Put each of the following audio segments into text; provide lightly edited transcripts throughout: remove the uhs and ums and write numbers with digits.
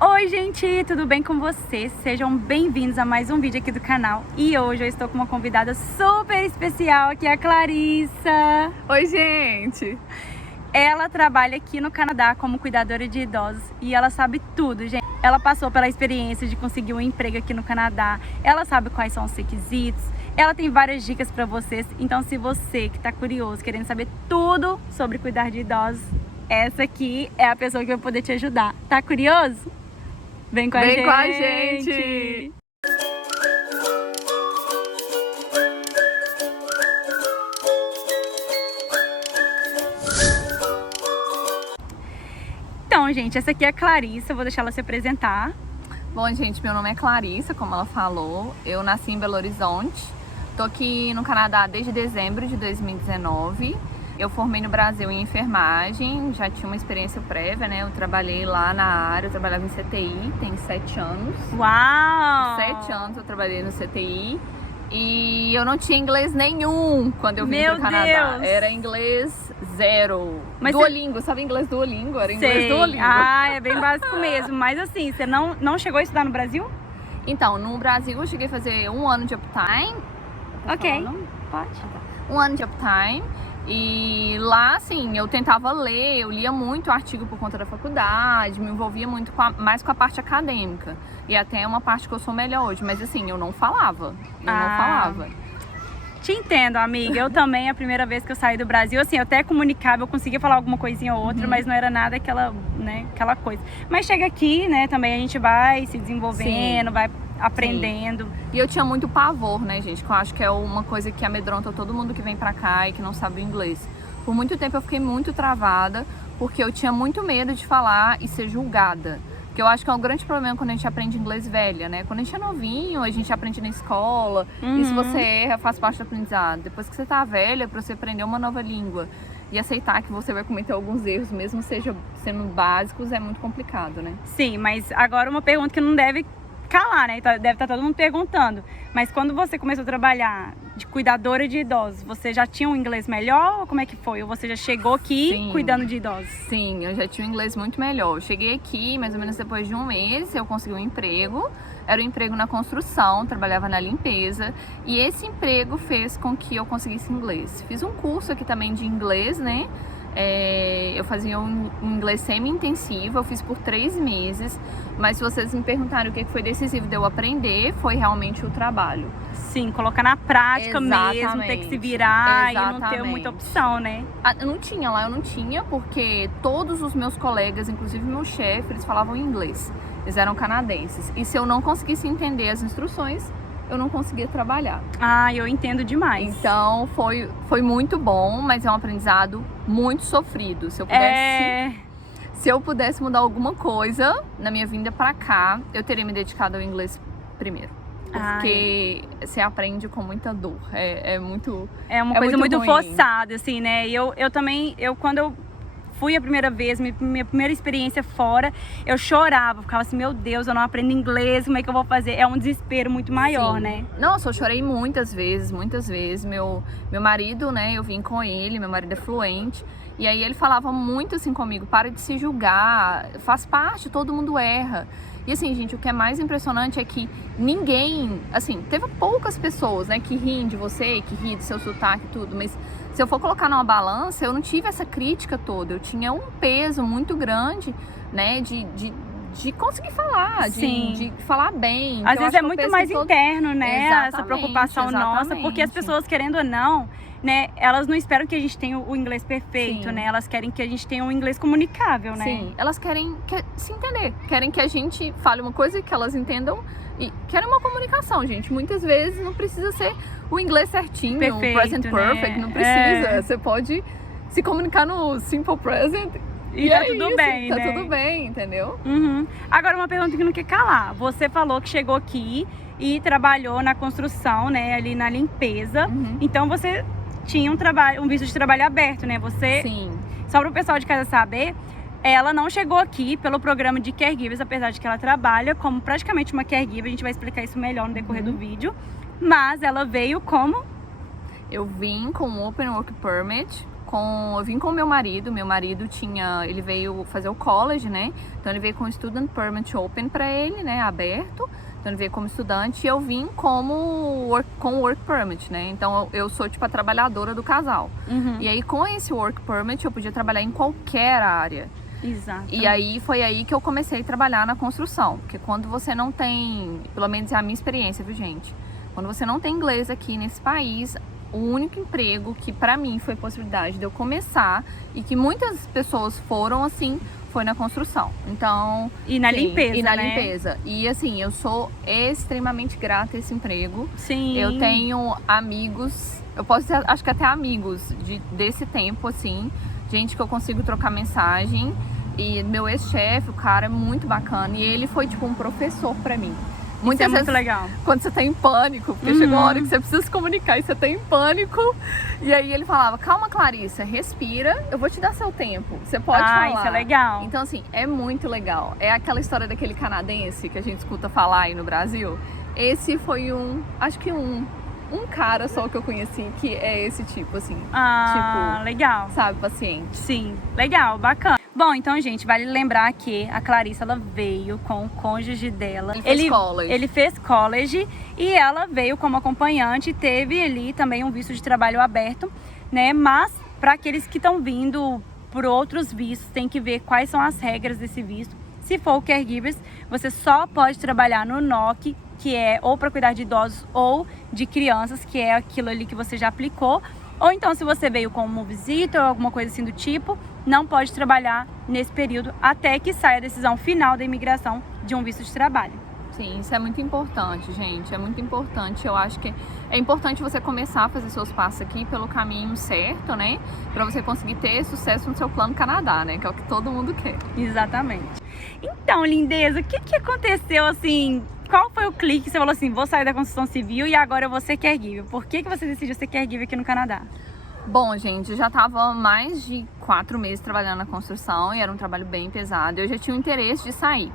Oi gente, tudo bem com vocês? Sejam bem-vindos a mais um vídeo aqui do canal. E hoje eu estou com uma convidada super especial, que é a Clarissa. Oi gente! Ela trabalha aqui no Canadá como cuidadora de idosos e ela sabe tudo, gente. Ela passou pela experiência de conseguir um emprego aqui no Canadá. Ela sabe quais são os requisitos. Ela tem várias dicas para vocês. Então, se você que está curioso, querendo saber tudo sobre cuidar de idosos, essa aqui é a pessoa que vai poder te ajudar. Tá curioso? Vem com a gente! Vem com a gente! Então, gente, essa aqui é a Clarissa, eu vou deixar ela se apresentar. Bom, gente, meu nome é Clarissa, como ela falou. Eu nasci em Belo Horizonte. Tô aqui no Canadá desde dezembro de 2019. Eu formei no Brasil em enfermagem, já tinha uma experiência prévia, né? Eu trabalhei lá na área, eu trabalhava em CTI, tem 7 anos. Uau! 7 anos eu trabalhei no CTI. E eu não tinha inglês nenhum quando eu vim Meu pro Canadá. Deus! Era inglês zero. Mas Duolingo, sabe inglês Duolingo? Era inglês Sei. Duolingo. Ah, é bem básico mesmo. Mas assim, você não chegou a estudar no Brasil? Então, no Brasil eu cheguei a fazer 1 ano de uptime. Ok, pode. 1 ano de uptime. E lá, assim, eu tentava ler, eu lia muito artigo por conta da faculdade, me envolvia muito mais com a parte acadêmica. E até é uma parte que eu sou melhor hoje, mas assim, eu não falava. Não falava. Te entendo, amiga. Eu também, a primeira vez que eu saí do Brasil, assim, eu até comunicava, eu conseguia falar alguma coisinha ou outra, mas não era nada aquela coisa. Mas chega aqui, né, também a gente vai se desenvolvendo, vai aprendendo. Sim. E eu tinha muito pavor, né, gente, que eu acho que é uma coisa que amedronta todo mundo que vem pra cá e que não sabe o inglês. Por muito tempo eu fiquei muito travada, porque eu tinha muito medo de falar e ser julgada. Que eu acho que é um grande problema quando a gente aprende inglês velha, né? Quando a gente é novinho, a gente aprende na escola, e se você erra, faz parte do aprendizado. Depois que você tá velha, pra você aprender uma nova língua e aceitar que você vai cometer alguns erros, mesmo seja sendo básicos, é muito complicado, né? Sim, mas agora uma pergunta que não deve calar, né? Deve estar todo mundo perguntando. Mas quando você começou a trabalhar de cuidadora de idosos, você já tinha um inglês melhor ou como é que foi? Ou você já chegou aqui cuidando de idosos? Sim, eu já tinha um inglês muito melhor. Eu cheguei aqui, mais ou menos depois de 1 mês, eu consegui um emprego. Era um emprego na construção, trabalhava na limpeza. E esse emprego fez com que eu conseguisse inglês. Fiz um curso aqui também de inglês, né? Eu fazia um inglês semi-intensivo, eu fiz por 3 meses, mas se vocês me perguntarem o que foi decisivo de eu aprender, foi realmente o trabalho. Sim, colocar na prática mesmo, ter que se virar e não ter muita opção, né? Eu não tinha, porque todos os meus colegas, inclusive meu chefe, eles falavam inglês, eles eram canadenses, e se eu não conseguisse entender as instruções, eu não conseguia trabalhar. Ah, eu entendo demais. Então foi muito bom, mas é um aprendizado muito sofrido. Se eu pudesse mudar alguma coisa na minha vinda pra cá, eu teria me dedicado ao inglês primeiro. Porque você aprende com muita dor. É uma coisa muito forçada, assim, né? E eu também, quando eu fui a primeira vez, minha primeira experiência fora, eu chorava, ficava assim, meu Deus, eu não aprendo inglês, como é que eu vou fazer? É um desespero muito maior, né? Nossa, eu chorei muitas vezes. Meu marido, né, eu vim com ele, meu marido é fluente, e aí ele falava muito assim comigo, para de se julgar, faz parte, todo mundo erra. E assim, gente, o que é mais impressionante é que ninguém, assim, teve poucas pessoas, né, que riem de você, que riem do seu sotaque e tudo, mas se eu for colocar numa balança, eu não tive essa crítica toda, eu tinha um peso muito grande, né, de conseguir falar, de falar bem. Às vezes é muito mais interno, né, essa preocupação nossa, porque as pessoas, querendo ou não, né, elas não esperam que a gente tenha o inglês perfeito, né, elas querem que a gente tenha um inglês comunicável, né. Sim, elas querem se entender, querem que a gente fale uma coisa que elas entendam e querem uma comunicação, gente. Muitas vezes não precisa ser o inglês certinho, perfeito, o present perfect, não precisa. Você pode se comunicar no simple present e tá tudo bem, tá né? tudo bem, entendeu? Agora uma pergunta que não quer calar. Você falou que chegou aqui e trabalhou na construção, né, ali na limpeza. Então você tinha um visto de trabalho aberto, né? Sim. Só para o pessoal de casa saber, ela não chegou aqui pelo programa de caregivers, apesar de que ela trabalha como praticamente uma caregiver. A gente vai explicar isso melhor no decorrer do vídeo. Mas ela veio como? Eu vim com um Open Work Permit, eu vim com o meu marido ele veio fazer o college, né? Então ele veio com o Student Permit Open para ele, né, aberto. Então ele veio como estudante e eu vim com Work Permit, né? Então eu sou tipo a trabalhadora do casal. E aí com esse Work Permit eu podia trabalhar em qualquer área. Exato. E aí foi aí que eu comecei a trabalhar na construção. Porque quando você não tem, pelo menos é a minha experiência, viu, gente? Quando você não tem inglês aqui nesse país, o único emprego que pra mim foi possibilidade de eu começar e que muitas pessoas foram assim, foi na construção. Então, E na sim, limpeza, e na né? limpeza. E assim, eu sou extremamente grata a esse emprego. Sim. Eu tenho amigos, eu posso dizer, acho que até amigos desse tempo, assim, gente que eu consigo trocar mensagem. E meu ex-chefe, o cara é muito bacana. E ele foi tipo um professor pra mim. Muitas Muitas vezes vezes, legal. quando você tá em pânico, porque chegou a hora que você precisa se comunicar e você tá em pânico. E aí ele falava, calma, Clarissa, respira, eu vou te dar seu tempo. Você pode falar. Isso é legal. Então, assim, é muito legal. É aquela história daquele canadense que a gente escuta falar aí no Brasil. Esse foi acho que um cara só que eu conheci que é esse tipo, assim. Tipo, Legal. sabe, paciente. Sim, legal, bacana. Bom, então, gente, vale lembrar que a Clarissa, ela veio com o cônjuge dela. Ele fez college e ela veio como acompanhante e teve ali também um visto de trabalho aberto, né? Mas, para aqueles que estão vindo por outros vistos, tem que ver quais são as regras desse visto. Se for o caregivers, você só pode trabalhar no NOC, que é ou para cuidar de idosos ou de crianças, que é aquilo ali que você já aplicou. Ou então, se você veio como visita ou alguma coisa assim do tipo, não pode trabalhar nesse período até que saia a decisão final da imigração de um visto de trabalho. Sim, isso é muito importante, gente. É muito importante. Eu acho que é importante você começar a fazer seus passos aqui pelo caminho certo, né? Pra você conseguir ter sucesso no seu plano Canadá, né? Que é o que todo mundo quer. Exatamente. Então, lindeza, o que aconteceu assim? Qual foi o clique que você falou assim, vou sair da construção civil e agora eu vou ser caregiver? Por que você decidiu ser caregiver aqui no Canadá? Bom, gente, eu já estava mais de 4 meses trabalhando na construção e era um trabalho bem pesado. Eu já tinha o interesse de sair.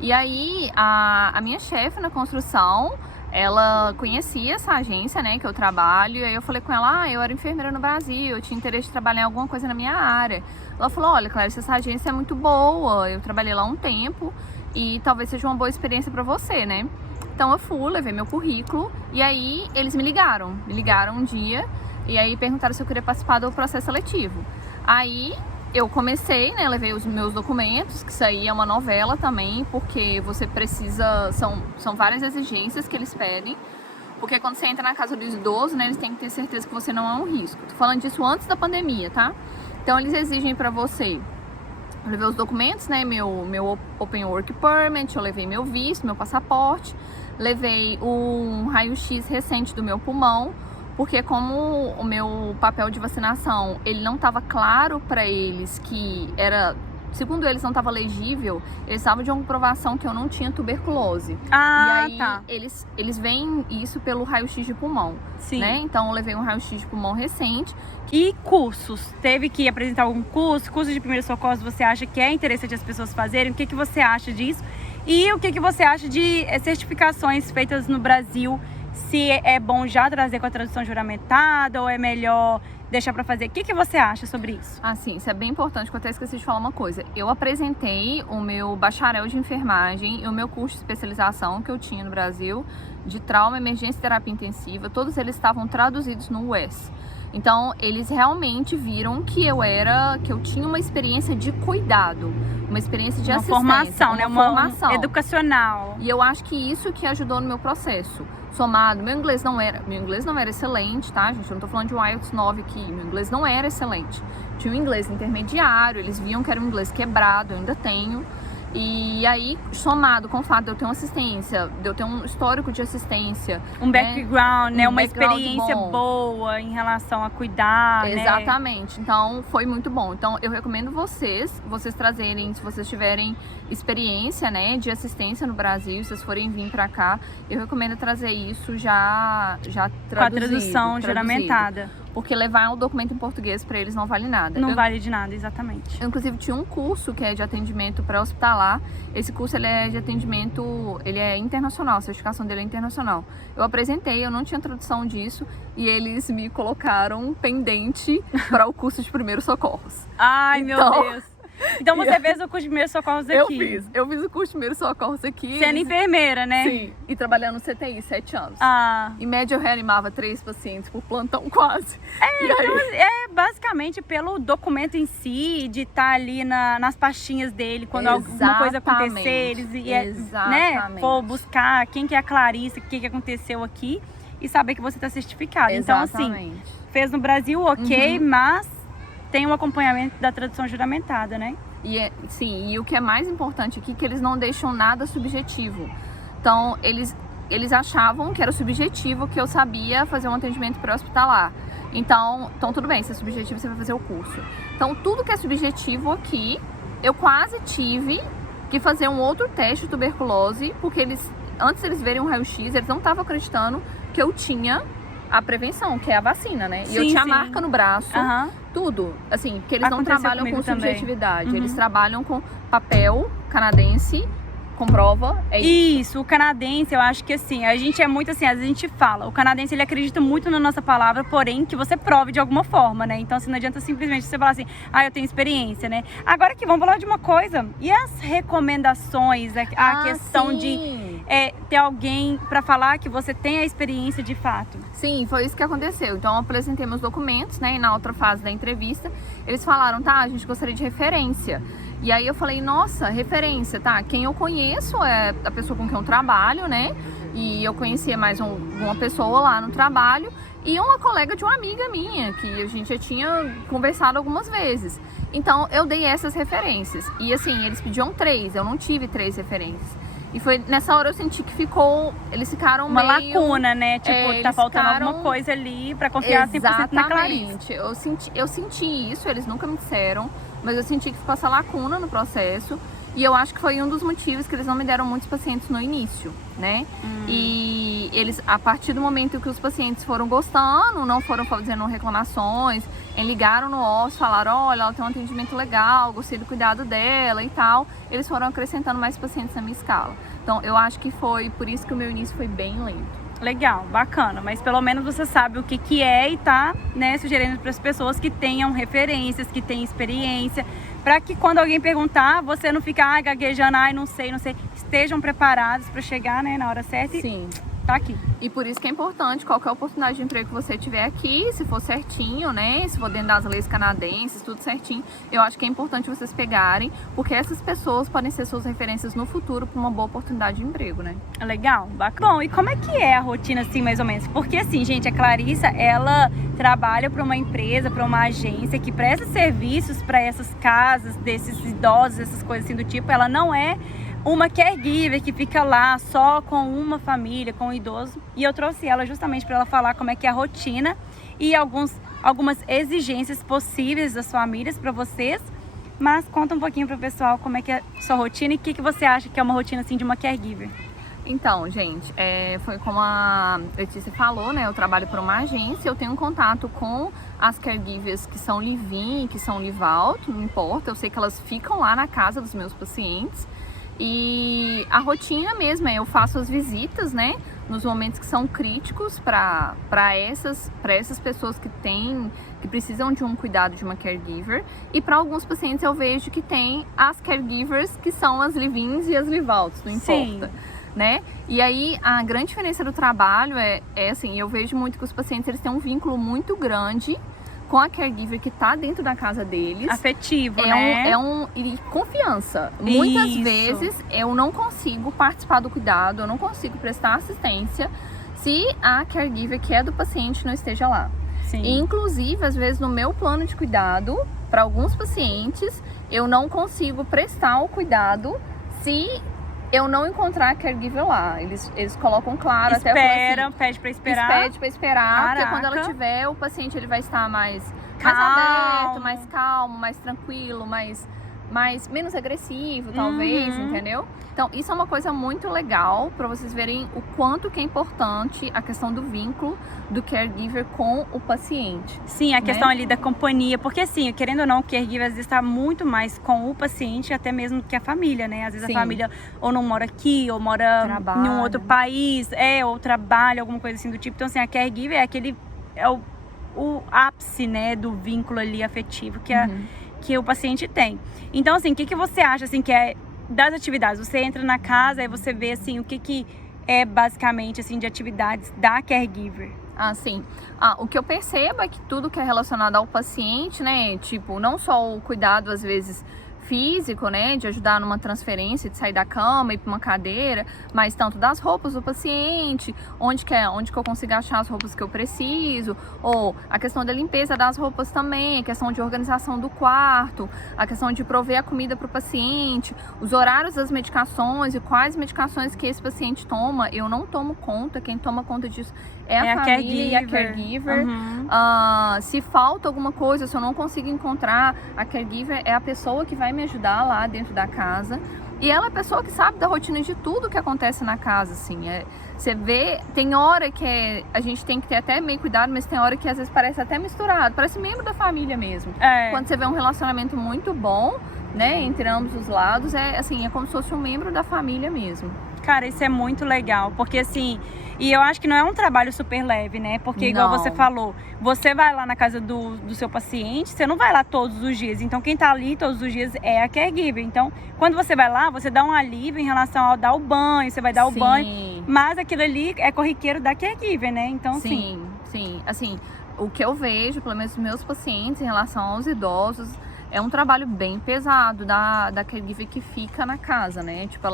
E aí, a minha chefe na construção, ela conhecia essa agência, né, que eu trabalho. E aí eu falei com ela, eu era enfermeira no Brasil, eu tinha interesse de trabalhar em alguma coisa na minha área. Ela falou, olha, Clarissa, essa agência é muito boa, eu trabalhei lá um tempo e talvez seja uma boa experiência para você, né? Então eu fui, levei meu currículo e aí eles me ligaram um dia e aí perguntaram se eu queria participar do processo seletivo. Aí eu comecei, né, levei os meus documentos, que isso aí é uma novela também, porque você precisa, são várias exigências que eles pedem, porque quando você entra na casa do idoso, né, eles têm que ter certeza que você não é um risco. Tô falando disso antes da pandemia, tá? Então eles exigem pra você, eu levei os documentos, né, meu Open Work Permit, eu levei meu visto, meu passaporte, levei um raio-x recente do meu pulmão, porque como o meu papel de vacinação, ele não estava claro para eles que era, segundo eles não estava legível, eles precisavam de uma comprovação que eu não tinha tuberculose. E aí tá. eles veem isso pelo raio-x de pulmão, Sim. né? Então eu levei um raio-x de pulmão recente. E cursos? Teve que apresentar algum curso? Curso de primeiros socorros você acha que é interessante as pessoas fazerem? O que você acha disso? E o que você acha de certificações feitas no Brasil? Se é bom já trazer com a tradução juramentada ou é melhor deixar para fazer? O que você acha sobre isso? Ah, sim, isso é bem importante, que eu até esqueci de falar uma coisa. Eu apresentei o meu bacharel de enfermagem e o meu curso de especialização que eu tinha no Brasil de trauma, emergência e terapia intensiva. Todos eles estavam traduzidos no US. Então, eles realmente viram que eu tinha uma experiência de cuidado, uma experiência de assistência, formação, né? Uma formação educacional. E eu acho que isso que ajudou no meu processo. Somado, meu inglês não era excelente, tá, gente? Eu não tô falando de um IELTS 9 aqui, meu inglês não era excelente. Tinha um inglês intermediário, eles viam que era um inglês quebrado, eu ainda tenho. E aí, somado com o fato de eu ter uma assistência, de eu ter um histórico de assistência, um background, né? Uma background experiência bom. Boa em relação a cuidar, Exatamente. Né? Então, foi muito bom. Então, eu recomendo vocês trazerem, se vocês tiverem experiência, né, de assistência no Brasil, se vocês forem vir pra cá, eu recomendo trazer isso já traduzido. Com a tradução juramentada. porque levar o documento em português para eles não vale nada. Não vale de nada, exatamente. Eu, inclusive, tinha um curso que é de atendimento pré-hospitalar. Esse curso, ele é de atendimento, ele é internacional, a certificação dele é internacional. Eu apresentei, eu não tinha tradução disso, e eles me colocaram pendente para o curso de primeiros socorros. Ai, meu Deus. Então você fez o curso de primeiros socorros aqui? Eu fiz o curso de primeiros socorros aqui. Sendo enfermeira, né? Sim, e trabalhando no CTI 7 anos. Ah. Em média eu reanimava 3 pacientes por plantão quase. Então é basicamente pelo documento em si, de estar ali nas pastinhas dele, quando alguma coisa acontecer, eles for buscar quem que é a Clarissa, o que aconteceu aqui, e saber que você está certificado. Exatamente. Então assim, fez no Brasil, ok, mas tem um acompanhamento da tradução juramentada, né? Sim, e o que é mais importante aqui é que eles não deixam nada subjetivo. Então, eles achavam que era subjetivo que eu sabia fazer um atendimento pré-hospitalar. Então, tudo bem, se é subjetivo, você vai fazer o curso. Então, tudo que é subjetivo aqui, eu quase tive que fazer um outro teste de tuberculose, porque antes deles verem um raio-x, eles não estavam acreditando que eu tinha a prevenção, que é a vacina, né? E eu tinha a marca no braço, tudo. Assim, porque eles não trabalham com subjetividade. Eles trabalham com papel canadense, comprova, é isso. O canadense, eu acho que assim, a gente é muito assim, às vezes a gente fala, o canadense ele acredita muito na nossa palavra, porém que você prove de alguma forma, né? Então assim, não adianta simplesmente você falar assim, eu tenho experiência, né? Agora que vamos falar de uma coisa, e as recomendações, a questão de ter alguém para falar que você tem a experiência de fato? Sim, foi isso que aconteceu. Então eu apresentei meus documentos, né? E na outra fase da entrevista, eles falaram, a gente gostaria de referência. E aí eu falei, nossa, referência, quem eu conheço é a pessoa com quem eu trabalho, né? E eu conhecia mais uma pessoa lá no trabalho e uma colega de uma amiga minha, que a gente já tinha conversado algumas vezes. Então eu dei essas referências. E assim, eles pediam 3, eu não tive 3 referências. E foi nessa hora eu senti que eles ficaram uma meio... lacuna, né? Tipo, tá faltando alguma coisa ali pra confiar 100% na Clarissa. Eu senti isso, eles nunca me disseram, mas eu senti que ficou essa lacuna no processo. E eu acho que foi um dos motivos que eles não me deram muitos pacientes no início, né? E eles, a partir do momento que os pacientes foram gostando, não foram fazendo reclamações, ligaram no OSS, falaram, olha, ela tem um atendimento legal, gostei do cuidado dela e tal, eles foram acrescentando mais pacientes na minha escala. Então, eu acho que foi por isso que o meu início foi bem lento. Legal, bacana, mas pelo menos você sabe o que é e tá, né, sugerindo para as pessoas que tenham referências, que tenham experiência, para que quando alguém perguntar, você não fique gaguejando, não sei, estejam preparados para chegar, né, na hora certa. Sim. Tá aqui. E por isso que é importante, qualquer oportunidade de emprego que você tiver aqui, se for certinho, né, se for dentro das leis canadenses, tudo certinho, eu acho que é importante vocês pegarem, porque essas pessoas podem ser suas referências no futuro para uma boa oportunidade de emprego, né? Legal, bacana. Bom, e como é que é a rotina, assim, mais ou menos? Porque, assim, gente, a Clarissa, ela trabalha para uma empresa, para uma agência que presta serviços para essas casas, desses idosos, essas coisas assim do tipo. Ela não é uma caregiver que fica lá só com uma família, com um idoso. E eu trouxe ela justamente para ela falar como é que é a rotina e algumas exigências possíveis das famílias para vocês. Mas conta um pouquinho para o pessoal como é que é a sua rotina e o que você acha que é uma rotina assim de uma caregiver. Então, gente, foi como a Letícia falou, né? Eu trabalho por uma agência, eu tenho um contato com as caregivers que são live-in, que são live-out, não importa. Eu sei que elas ficam lá na casa dos meus pacientes. E a rotina mesmo eu faço as visitas, né, nos momentos que são críticos para essas pessoas que precisam de um cuidado de uma caregiver, e para alguns pacientes eu vejo que tem as caregivers que são as live-ins e as live-outs, não importa. Sim. Né? E aí a grande diferença do trabalho é assim, eu vejo muito que os pacientes eles têm um vínculo muito grande com a caregiver que tá dentro da casa deles. Afetivo, né? E confiança. Muitas vezes eu não consigo participar do cuidado, eu não consigo prestar assistência se a caregiver que é do paciente não esteja lá. Sim. E, inclusive, às vezes no meu plano de cuidado, para alguns pacientes, eu não consigo prestar o cuidado se eu não encontrar a caregiver lá. Eles colocam claro, espera, até assim, pede pra esperar. Pede pra esperar, Caraca. porque quando ela tiver, o paciente ele vai estar mais aberto, mais calmo, mais tranquilo, mais mais menos agressivo, talvez, entendeu? Então, isso é uma coisa muito legal para vocês verem o quanto que é importante a questão do vínculo do caregiver com o paciente. Sim, a questão ali da companhia, porque assim, querendo ou não, o caregiver às vezes está muito mais com o paciente, até mesmo que a família, né? Às vezes a família ou não mora aqui, ou mora em um outro país, ou trabalha, alguma coisa assim do tipo. Então, assim, a caregiver é o ápice, né, do vínculo ali afetivo que o paciente tem. Então, assim, o que você acha, assim, que é das atividades? Você entra na casa e você vê, assim, o que é basicamente, assim, de atividades da caregiver? Sim. O que eu percebo é que tudo que é relacionado ao paciente, né, tipo, não só o cuidado, às vezes, físico, né, de ajudar numa transferência, de sair da cama e ir para uma cadeira, mas tanto das roupas do paciente, onde que eu consigo achar as roupas que eu preciso, ou a questão da limpeza das roupas também, a questão de organização do quarto, a questão de prover a comida para o paciente, os horários das medicações e quais medicações que esse paciente toma. Eu não tomo conta, quem toma conta disso é a família e a caregiver. Se falta alguma coisa, se eu não consigo encontrar, a caregiver é a pessoa que vai me ajudar lá dentro da casa. E ela é a pessoa que sabe da rotina de tudo que acontece na casa, assim. Você vê, tem hora que a gente tem que ter até meio cuidado, mas tem hora que às vezes parece até misturado, parece membro da família mesmo. Quando você vê um relacionamento muito bom, né, entre ambos os lados, é como se fosse um membro da família mesmo. Cara, isso é muito legal, porque assim, e eu acho que não é um trabalho super leve, né? Porque igual você falou, você vai lá na casa do seu paciente, você não vai lá todos os dias. Então quem tá ali todos os dias é a caregiver. Então, quando você vai lá, você dá um alívio em relação ao dar o banho, você vai dar o banho, mas aquilo ali é corriqueiro da caregiver, né? Então, sim. Assim, o que eu vejo, pelo menos meus pacientes, em relação aos idosos, é um trabalho bem pesado da caregiver que fica na casa, né? Tipo,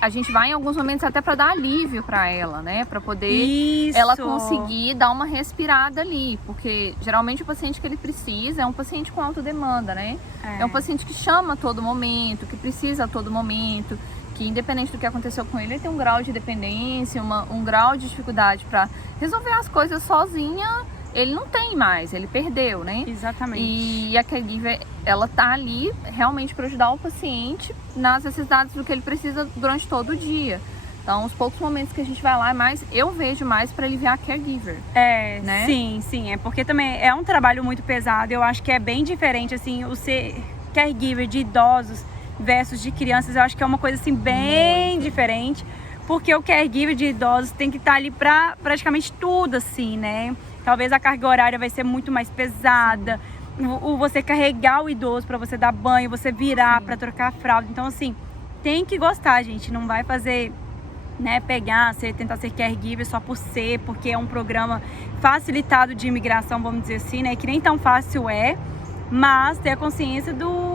a gente vai em alguns momentos até para dar alívio para ela, né? Para poder ela conseguir dar uma respirada ali, porque geralmente o paciente que ele precisa é um paciente com alta demanda, né? É um paciente que chama a todo momento, que precisa a todo momento, que independente do que aconteceu com ele, ele tem um grau de dependência, um grau de dificuldade para resolver as coisas sozinha. Ele não tem mais, ele perdeu, né? Exatamente. E a caregiver, ela tá ali realmente para ajudar o paciente nas necessidades do que ele precisa durante todo o dia. Então, os poucos momentos que a gente vai lá, eu vejo mais para aliviar a caregiver. Né? Sim. É porque também é um trabalho muito pesado. Eu acho que é bem diferente, assim, o ser caregiver de idosos versus de crianças. Eu acho que é uma coisa, assim, bem diferente. Porque o caregiver de idosos tem que estar ali para praticamente tudo, assim, né? Talvez a carga horária vai ser muito mais pesada. Você carregar o idoso para você dar banho, você virar para trocar a fralda. Então, assim, tem que gostar, gente. Não vai fazer, né, tentar ser caregiver só por ser, porque é um programa facilitado de imigração, vamos dizer assim, né? Que nem tão fácil é, mas ter a consciência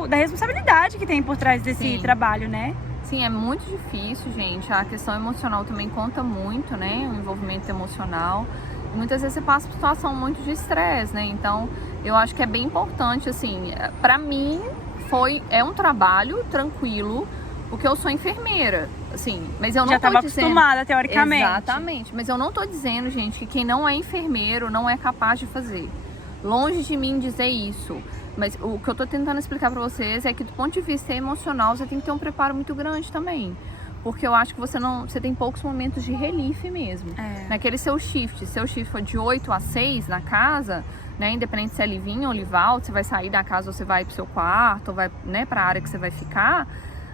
da responsabilidade que tem por trás desse trabalho, né? Sim, é muito difícil, gente. A questão emocional também conta muito, né? O envolvimento emocional. Muitas vezes você passa por situação muito de estresse, né? Então, eu acho que é bem importante, assim, pra mim é um trabalho tranquilo, porque eu sou enfermeira, assim, mas eu não já estava acostumada, teoricamente. Exatamente, mas eu não tô dizendo, gente, que quem não é enfermeiro não é capaz de fazer. Longe de mim dizer isso. Mas o que eu tô tentando explicar pra vocês é que do ponto de vista emocional, você tem que ter um preparo muito grande também. Porque eu acho que você tem poucos momentos de relief mesmo. Naquele seu shift for de 8 a 6 na casa, né? Independente se é live-in ou live-out, você vai sair da casa ou você vai pro seu quarto, ou vai, né, pra área que você vai ficar.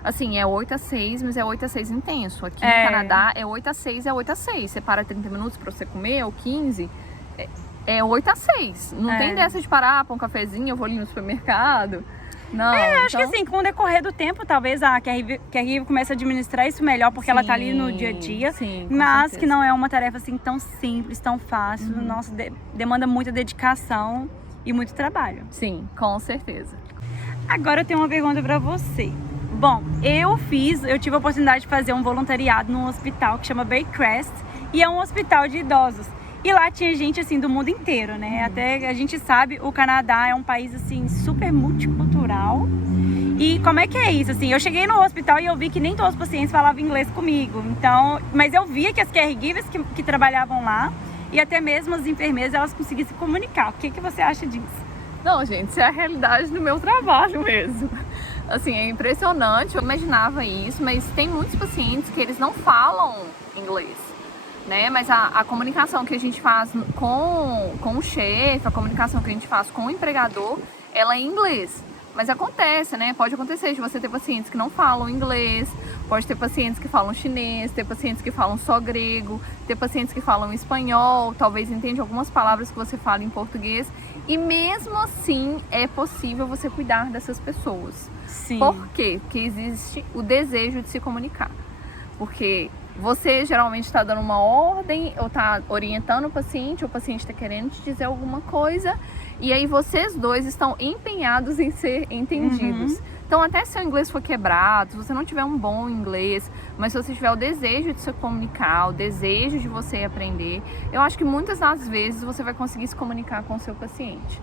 Assim, é 8 a 6, mas é 8 a 6 intenso. Aqui no Canadá é 8 a 6, é 8 a 6. Você para 30 minutos pra você comer, ou 15, é 8 a 6. Não tem dessa de parar pra um cafezinho, eu vou ali no supermercado. Não, acho que assim, com o decorrer do tempo, talvez a caregiver comece a administrar isso melhor, porque ela tá ali no dia a dia, mas que não é uma tarefa assim tão simples, tão fácil. Nossa, demanda muita dedicação e muito trabalho. Sim, com certeza. Agora eu tenho uma pergunta pra você. Bom, eu tive a oportunidade de fazer um voluntariado num hospital que chama Baycrest, e é um hospital de idosos. E lá tinha gente, assim, do mundo inteiro, né? Até a gente sabe, o Canadá é um país, assim, super multicultural. E como é que é isso, assim? Eu cheguei no hospital e eu vi que nem todos os pacientes falavam inglês comigo. Então, mas eu via que as caregivers que trabalhavam lá, e até mesmo as enfermeiras, elas conseguiam se comunicar. O que você acha disso? Não, gente, isso é a realidade do meu trabalho mesmo. Assim, é impressionante, eu imaginava isso, mas tem muitos pacientes que eles não falam inglês, né? Mas a comunicação que a gente faz com o chefe, a comunicação que a gente faz com o empregador, ela é em inglês. Mas acontece, né? Pode acontecer de você ter pacientes que não falam inglês, pode ter pacientes que falam chinês, ter pacientes que falam só grego, ter pacientes que falam espanhol, talvez entende algumas palavras que você fala em português. E mesmo assim é possível você cuidar dessas pessoas. Sim. Por quê? Porque existe o desejo de se comunicar. Porque você geralmente está dando uma ordem ou está orientando o paciente está querendo te dizer alguma coisa e aí vocês dois estão empenhados em ser entendidos. Então até se o inglês for quebrado, se você não tiver um bom inglês, mas se você tiver o desejo de se comunicar, o desejo de você aprender, eu acho que muitas das vezes você vai conseguir se comunicar com o seu paciente.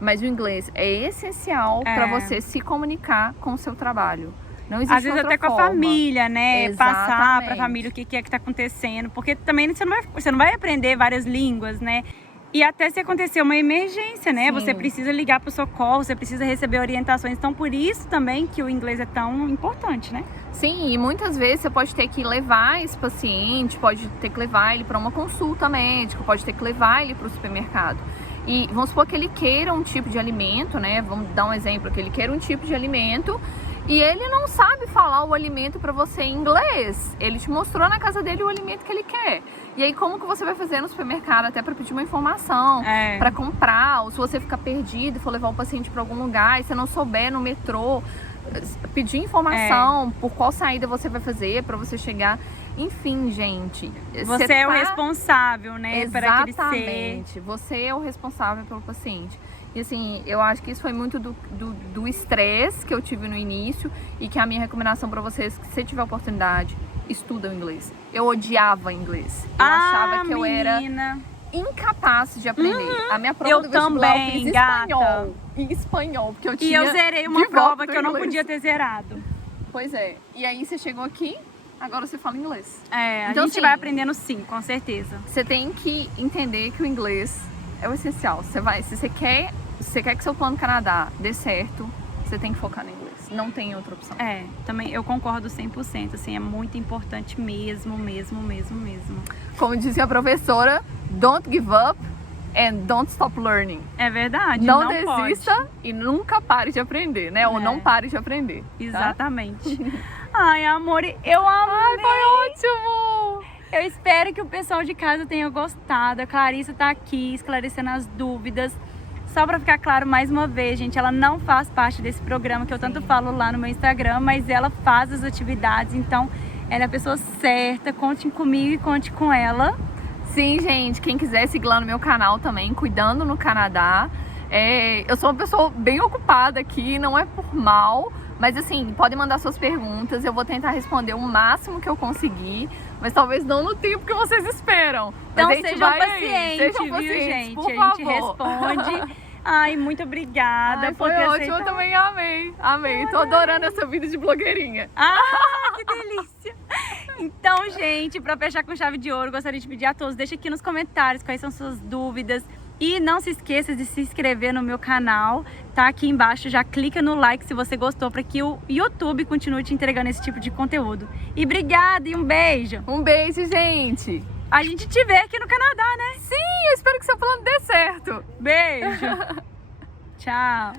Mas o inglês é essencial para você se comunicar com o seu trabalho. Não existe às vezes outra até com forma. a família, né? Exatamente. Passar para a família o que é que está acontecendo. Porque também você não vai aprender várias línguas, né? E até se acontecer uma emergência, né? Sim. Você precisa ligar para o socorro, você precisa receber orientações. Então, por isso também que o inglês é tão importante, né? Sim, e muitas vezes você pode ter que levar esse paciente, pode ter que levar ele para uma consulta médica, pode ter que levar ele para o supermercado. E vamos supor que ele queira um tipo de alimento, né? Vamos dar um exemplo, que ele queira um tipo de alimento e ele não sabe falar o alimento para você em inglês. Ele te mostrou na casa dele o alimento que ele quer. E aí como que você vai fazer no supermercado até para pedir uma informação, para comprar, ou se você ficar perdido e for levar o paciente para algum lugar e você não souber no metrô, pedir informação por qual saída você vai fazer para você chegar. Enfim, gente. Você é o responsável, né? Exatamente. Para aquele ser. Você é o responsável pelo paciente. E assim, eu acho que isso foi muito do estresse que eu tive no início e que a minha recomendação para vocês, que se tiver oportunidade, estuda o inglês. Eu odiava inglês. Eu achava que eu era incapaz de aprender. A minha prova do vestibular eu fiz espanhol. Em espanhol, porque eu tinha. E eu zerei uma prova que eu não podia ter zerado. Pois é. E aí você chegou aqui, agora você fala inglês. Então, a gente vai aprendendo sim, com certeza. Você tem que entender que o inglês é o essencial. Se você quer que seu plano Canadá dê certo, você tem que focar no inglês. Não tem outra opção. Também eu concordo 100%. Assim, é muito importante mesmo. Como dizia a professora, don't give up and don't stop learning. É verdade. Não desista pode. E nunca pare de aprender, né? Ou não pare de aprender. Tá? Exatamente. Ai, amor, eu amei. Ai, foi ótimo! Eu espero que o pessoal de casa tenha gostado. A Clarissa tá aqui esclarecendo as dúvidas. Só pra ficar claro mais uma vez, gente, ela não faz parte desse programa que eu tanto falo lá no meu Instagram, mas ela faz as atividades, então ela é a pessoa certa. Conte comigo e conte com ela. Sim, gente, quem quiser seguir lá no meu canal também, Cuidando no Canadá. Eu sou uma pessoa bem ocupada aqui, não é por mal, mas assim, podem mandar suas perguntas, eu vou tentar responder o máximo que eu conseguir, mas talvez não no tempo que vocês esperam. Então mas sejam pacientes, viu, gente? Por a favor. gente responde. Ai, muito obrigada por foi ter ótimo, aceitado. eu também amei. Tô adorando essa vida de blogueirinha. Que delícia! Então, gente, pra fechar com chave de ouro, gostaria de pedir a todos, deixa aqui nos comentários quais são suas dúvidas. E não se esqueça de se inscrever no meu canal, tá aqui embaixo, já clica no like se você gostou, para que o YouTube continue te entregando esse tipo de conteúdo. E obrigada e um beijo! Um beijo, gente! A gente te vê aqui no Canadá, né? Sim, eu espero que seu plano dê certo! Beijo! Tchau!